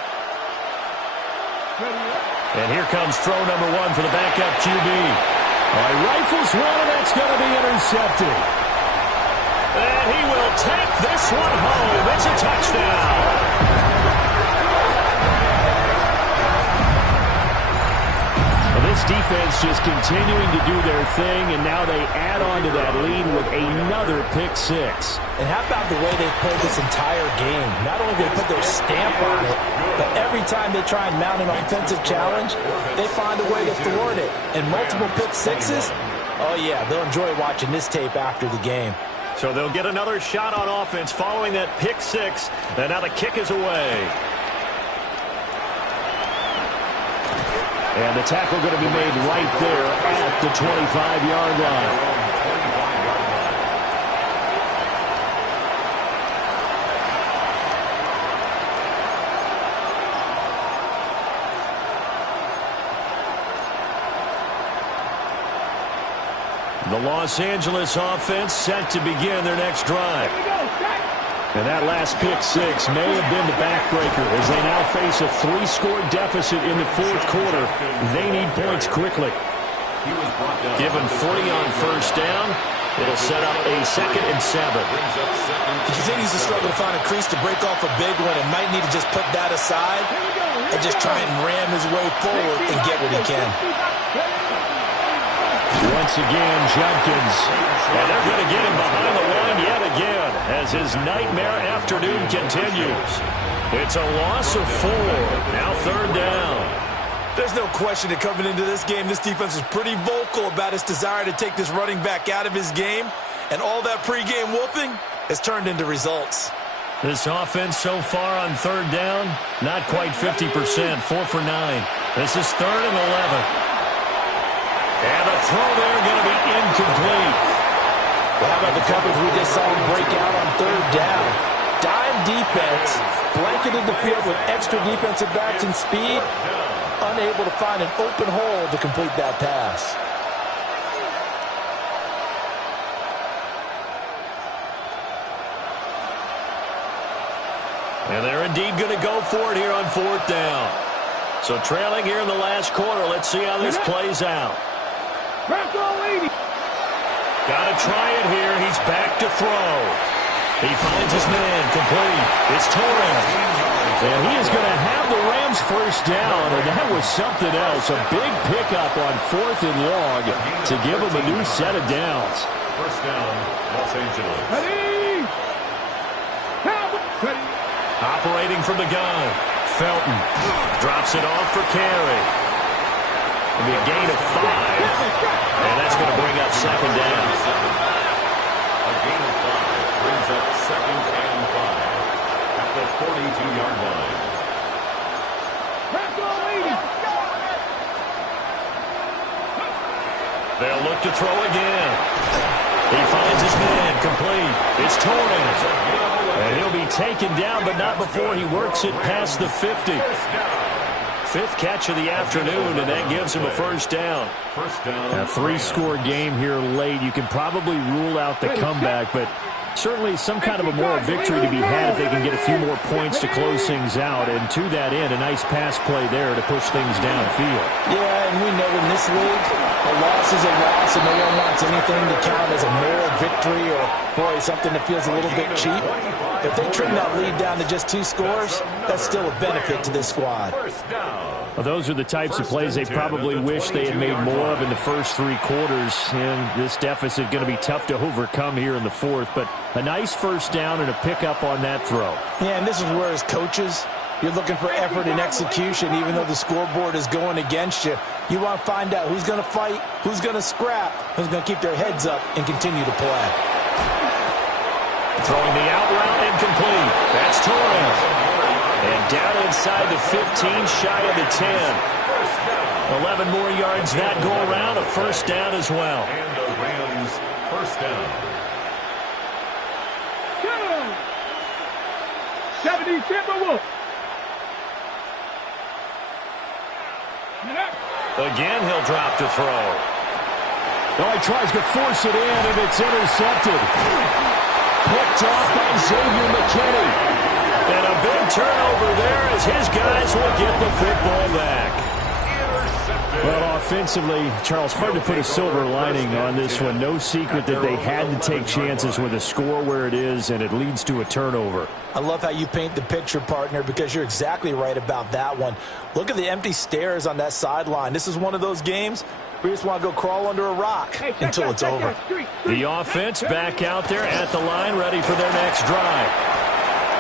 And here comes throw number 1 for the backup QB. He rifles one, and that's going to be intercepted. And he will take this one home. It's a touchdown. This defense just continuing to do their thing, and now they add on to that lead with another pick 6. And how about the way they played this entire game? Not only did they put their stamp on it, but every time they try and mount an offensive challenge, they find a way to thwart it. And multiple pick 6s, oh yeah, they'll enjoy watching this tape after the game. So they'll get another shot on offense following that pick 6, and now the kick is away. And the tackle going to be made right there at the 25-yard line. The Los Angeles offense set to begin their next drive. And that last pick 6 may have been the backbreaker as they now face a 3-score deficit in the 4th quarter. They need points quickly. Given 40 on 1st down, it'll set up a 2nd and 7. He continues to struggle to find a crease to break off a big one and might need to just put that aside and just try and ram his way forward and get what he can. Once again, Judkins. And they're going to get him behind the line yet again as his nightmare afternoon continues. It's a loss of 4. Now 3rd down. There's no question that coming into this game, this defense is pretty vocal about its desire to take this running back out of his game. And all that pregame whooping has turned into results. This offense so far on 3rd down, not quite 50%, 4 for 9. This is 3rd and 11. And the throw there going to be incomplete. Well, how about the coverage we just saw him break out on 3rd down? Dime defense, blanketed the field with extra defensive backs and speed, unable to find an open hole to complete that pass. And they're indeed going to go for it here on 4th down. So trailing here in the last quarter. Let's see how this plays out. Got to try it here. He's back to throw. He finds his man complete. It's Torres. And he is going to have the Rams 1st down, and that was something else. A big pickup on 4th and long to give him a new set of downs. 1st down, Los Angeles. Operating from the gun. Felton drops it off for Carey. It'll be a gain of 5. And that's going to bring up 2nd down. A gain of 5 brings up 2nd drop to throw again. He finds his man complete. It's Torrance. And he'll be taken down, but not before he works it past the 50. Fifth catch of the afternoon, and that gives him a first down. A three-score game here late. You can probably rule out the comeback, but certainly some kind of a moral victory to be had if they can get a few more points to close things out. And to that end, a nice pass play there to push things downfield. Yeah, and we know in this league, a loss is a loss, and no one wants anything to count as a moral victory or, boy, something that feels a little bit cheap. If they trim that lead down to just 2 scores, that's still a benefit to this squad. Well, those are the types of plays they probably wish they had made more of in the first 3 quarters. And this deficit going to be tough to overcome here in the fourth. But a nice first down and a pickup on that throw. Yeah, and this is where as coaches, you're looking for effort and execution, even though the scoreboard is going against you. You want to find out who's going to fight, who's going to scrap, who's going to keep their heads up and continue to play. Throwing the out route incomplete. That's Torrance. And down inside the 15, shy of the 10. 11 more yards that go around, a first down as well. And the Rams first down. 70 Timberwolves. Again, he'll drop to throw. Oh, he tries to force it in, and it's intercepted. Picked off by Xavier McKinney. And a big turnover there as his guys will get the football back. Well, offensively, Charles, hard to put a silver lining on this one. No secret that they had to take chances with a score where it is, and it leads to a turnover. I love how you paint the picture, partner, because you're exactly right about that one. Look at the empty stares on that sideline. This is one of those games where you just want to go crawl under a rock until it's over. The offense back out there at the line, ready for their next drive.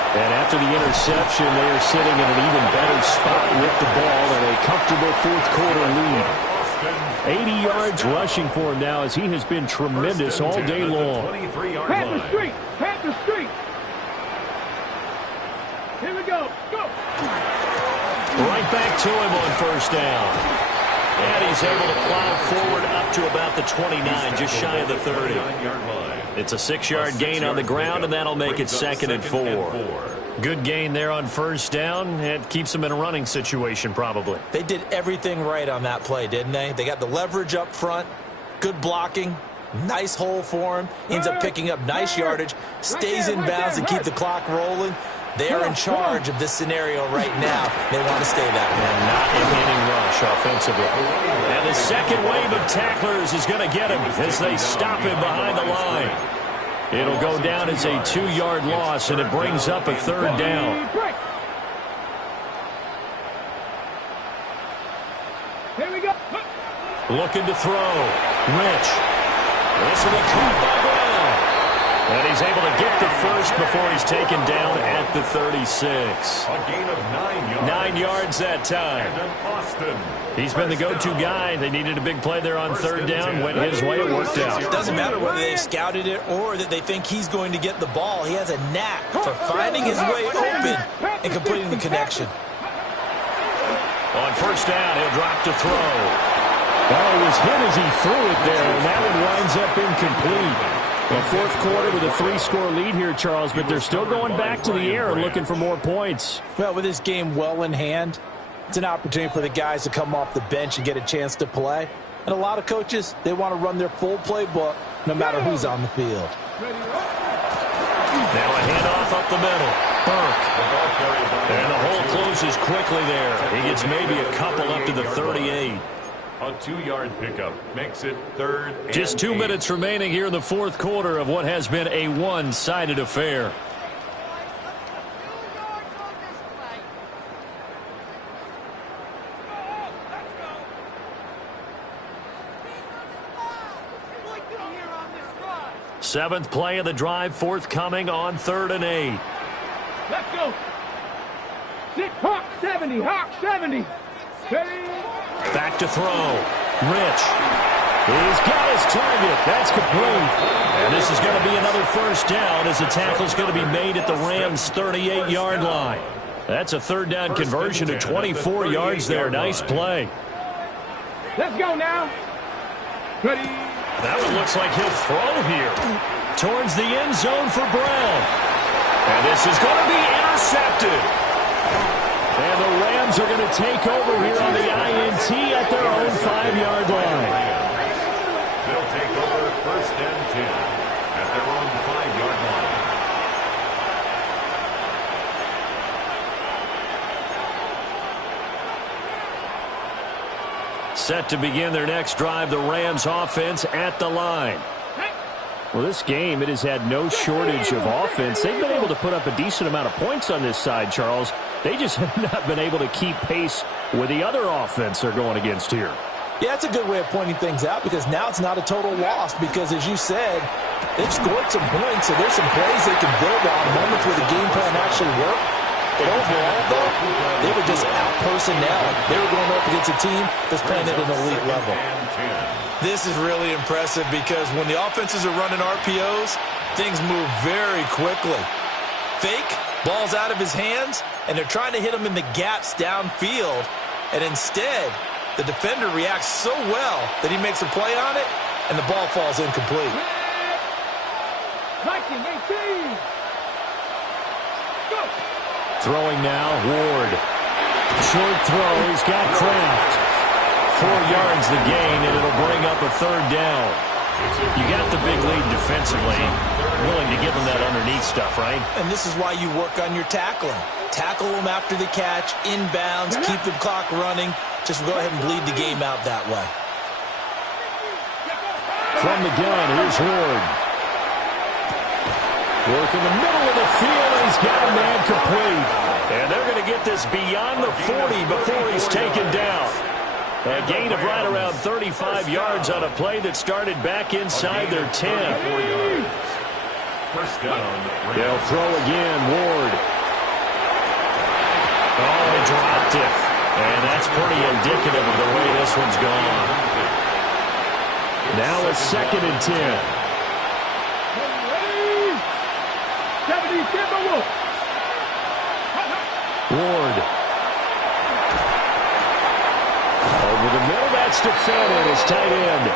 And after the interception, they are sitting in an even better spot with the ball and a comfortable fourth-quarter lead. 80 yards rushing for him now as he has been tremendous all day long. Panther Street! Panther Street! Here we go! Go! Right back to him on first down. And he's able to plow forward up to about the 29, just shy of the 30. It's a 6-yard gain on the ground, and that'll make it 2nd and 4. Good gain there on first down. It keeps them in a running situation, probably. They did everything right on that play, didn't they? They got the leverage up front, good blocking, nice hole for him, ends up picking up nice yardage, stays in bounds and keep the clock rolling. They are in charge of this scenario right now. They want to stay that way. And not an inning rush offensively. And the second wave of tacklers is going to get him as they stop him behind the line. It'll go down as a 2-yard loss, and it brings up a 3rd down. Here we go. Looking to throw. Rich. This will be caught by Brown. And he's able to get the first before he's taken down at the 36. A gain of 9 yards. 9 yards that time. And Austin. He's been the go-to guy. They needed a big play there on 3rd down. Went his way. It worked out. It doesn't matter whether they've scouted it or that they think he's going to get the ball. He has a knack for finding his way open and completing the connection. On first down, he'll drop to throw. Well, he was hit as he threw it there, and that one winds up incomplete. Well, fourth quarter with a 3-score lead here, Charles, but they're still going back to the air and looking for more points. Well, with this game well in hand, it's an opportunity for the guys to come off the bench and get a chance to play. And a lot of coaches, they want to run their full playbook no matter who's on the field. Now a handoff up the middle. Burke. And the hole closes quickly there. He gets maybe a couple up to the 38. A 2-yard pickup makes it 3rd. Just 2 minutes remaining here in the fourth quarter of what has been a one-sided affair. Seventh play of the drive forthcoming on 3rd and 8. Let's go. Hawk 70. Hawk 70. Back to throw. Rich. He's got his target. That's complete. And this is going to be another first down as the tackle's going to be made at the Rams' 38-yard line. That's a 3rd down conversion to 24 yards there. Nice play. Let's go now. Ready. That one looks like he'll throw here. Towards the end zone for Brown. And this is going to be intercepted. And the Rams are going to take over here on the INT at their own 5-yard line. They'll take over 1st and 10 at their own 5-yard line. Set to begin their next drive, the Rams offense at the line. Well, this game, it has had no shortage of offense. They've been able to put up a decent amount of points on this side, Charles. They just have not been able to keep pace with the other offense they're going against here. Yeah, it's a good way of pointing things out because now it's not a total loss because, as you said, they've scored some points, so there's some plays they can build on, moments where the game plan actually worked. But overall, though, they were just out-personnel. They were going up against a team that's playing at an elite level. This is really impressive because when the offenses are running RPOs, things move very quickly. Fake, ball's out of his hands, and they're trying to hit him in the gaps downfield. And instead, the defender reacts so well that he makes a play on it, and the ball falls incomplete. Viking 18. Go. Throwing now, Ward. Short throw, he's got Kraft. 4 yards the gain, and it'll bring up a 3rd down. You got the big lead defensively. Willing to give them that underneath stuff, right? And this is why you work on your tackling. Tackle them after the catch, inbounds, keep the clock running. Just go ahead and bleed the game out that way. From the gun, here's Ward. Work in the middle of the field, and he's got a man complete. And they're going to get this beyond the 40 before he's taken down. A gain of right around 35 yards on a play that started back inside their 10. First down. They'll throw again, Ward. Oh, he dropped it. And that's pretty indicative of the way this one's gone. Now it's 2nd and 10. 70 Timberwolves. Ward. Over the middle, that's defended as tight end.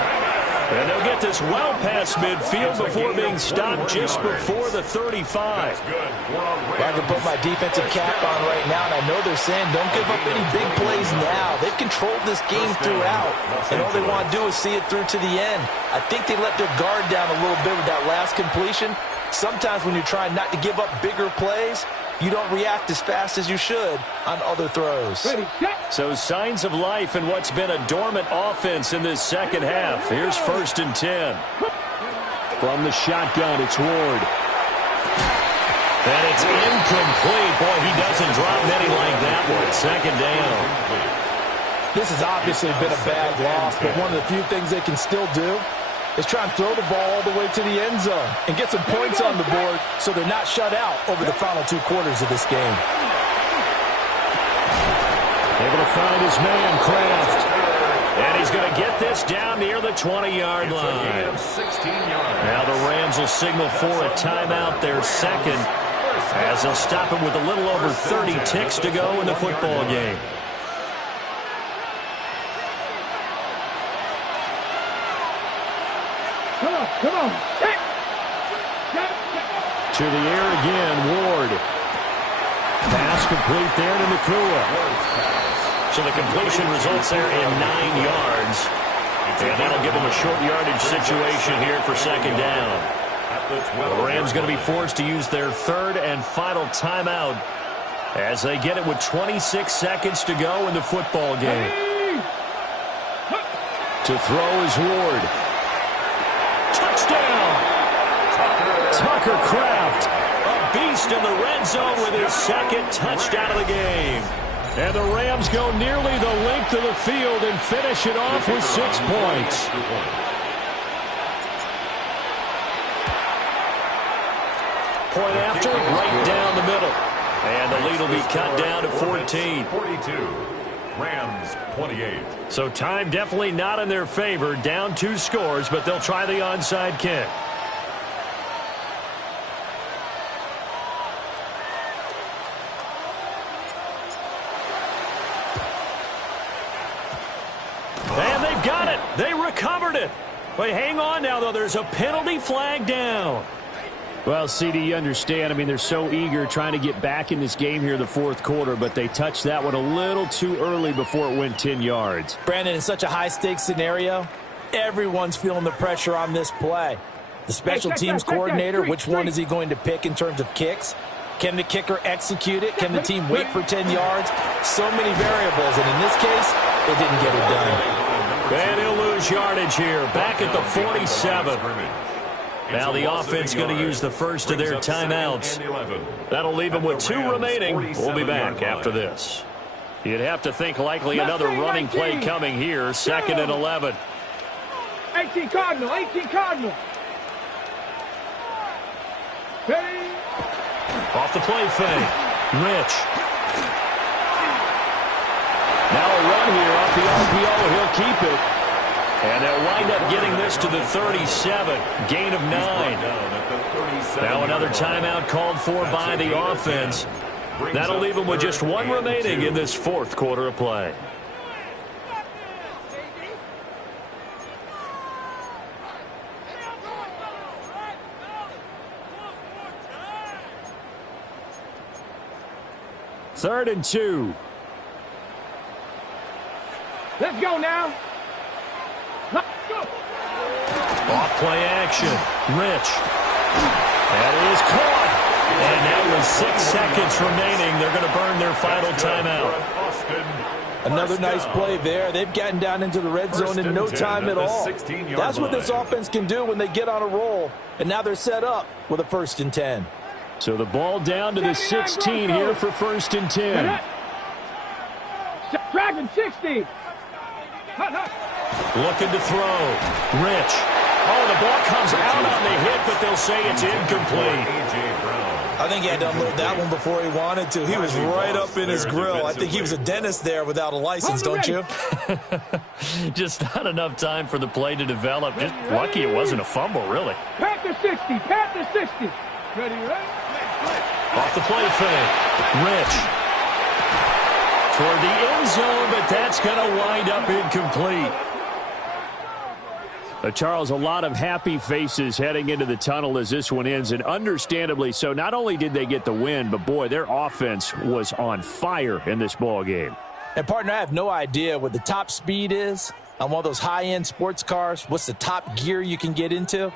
And they'll get this well past midfield before being stopped just before the 35. I can put my defensive cap on right now, and I know they're saying don't give up any big plays now. They've controlled this game throughout, and all they want to do is see it through to the end. I think they let their guard down a little bit with that last completion. Sometimes when you're trying not to give up bigger plays, you don't react as fast as you should on other throws. So signs of life in what's been a dormant offense in this second half. Here's 1st and 10. From the shotgun, it's Ward. And it's incomplete. Boy, he doesn't drop many like that one. 2nd down. This has obviously been a bad loss, but one of the few things they can still do is try and throw the ball all the way to the end zone and get some points on the board so they're not shut out over the final 2 quarters of this game. Able to find his man, Kraft. And he's going to get this down near the 20-yard line. 16 yards. Now the Rams will signal for a timeout, their 2nd, as they'll stop it with a little over 30 ticks to go in the football game. Come on. To the air again, Ward. Pass complete there to Nakua. So the completion results there in 9 yards. And that'll give them a short yardage situation here for 2nd down. The Rams going to be forced to use their 3rd and final timeout as they get it with 26 seconds to go in the football game. To throw is Ward. Touchdown! Tucker Kraft, a beast in the red zone with his 2nd touchdown of the game. And the Rams go nearly the length of the field and finish it off with 6 points. Point after, right down the middle. And the lead will be cut down to 14. 42. Rams 28. So time definitely not in their favor. Down 2 scores, but they'll try the onside kick. And they've got it. They recovered it. But hang on now, though. There's a penalty flag down. Well, CD, you understand. I mean, they're so eager trying to get back in this game here in the fourth quarter, but they touched that one a little too early before it went 10 yards. Brandon, in such a high-stakes scenario, everyone's feeling the pressure on this play. The special teams coordinator, which one is he going to pick in terms of kicks? Can the kicker execute it? Can the team wait for 10 yards? So many variables, and in this case, they didn't get it done. And he'll lose yardage here, back at the 47. Now the offense going to use the first of their timeouts. That'll leave them with 2 remaining. We'll be back after this. You'd have to think likely another running play coming here, 2nd and 11. 18 Cardinal, 18 Cardinal. Ready? Off the play fake. Rich. Now a run here off the RPO. He'll keep it. And they'll wind up getting this to the 37. Gain of 9. Now another timeout called for by the offense. That'll leave them with just 1 remaining in this fourth quarter of play. Third and 2. Let's go now. Let's go. Off play action. Rich. That is caught. And now with 6 seconds remaining, they're going to burn their final timeout. Another nice play there. They've gotten down into the red zone in no time at all. That's what this offense can do when they get on a roll. And now they're set up with a 1st and 10. So the ball down to the 16 here for 1st and 10. Dragon 60. Looking to throw. Rich. Oh, the ball comes out on the hit, but they'll say it's incomplete. I think he had to unload that one before he wanted to. He was right up in his grill. I think he was a dentist there without a license, don't you? Just not enough time for the play to develop. Just lucky it wasn't a fumble, really. Panther 60. Panther 60. Ready, ready? Off the play fake. Rich. Toward the end zone, but that's going to wind up incomplete. Charles, a lot of happy faces heading into the tunnel as this one ends, and understandably so. Not only did they get the win, but, boy, their offense was on fire in this ball game. And, partner, I have no idea what the top speed is on one of those high-end sports cars. What's the top gear you can get into?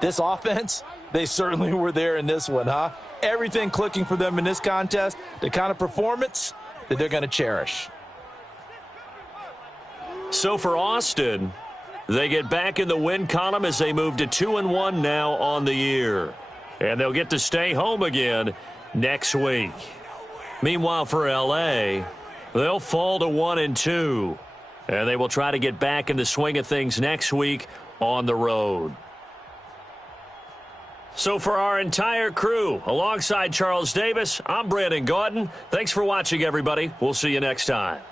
This offense, they certainly were there in this one, huh? Everything clicking for them in this contest, the kind of performance that they're going to cherish. So for Austin, they get back in the win column as they move to 2-1 now on the year. And they'll get to stay home again next week. Meanwhile, for L.A., they'll fall to 1-2. And they will try to get back in the swing of things next week on the road. So for our entire crew, alongside Charles Davis, I'm Brandon Gaudin. Thanks for watching, everybody. We'll see you next time.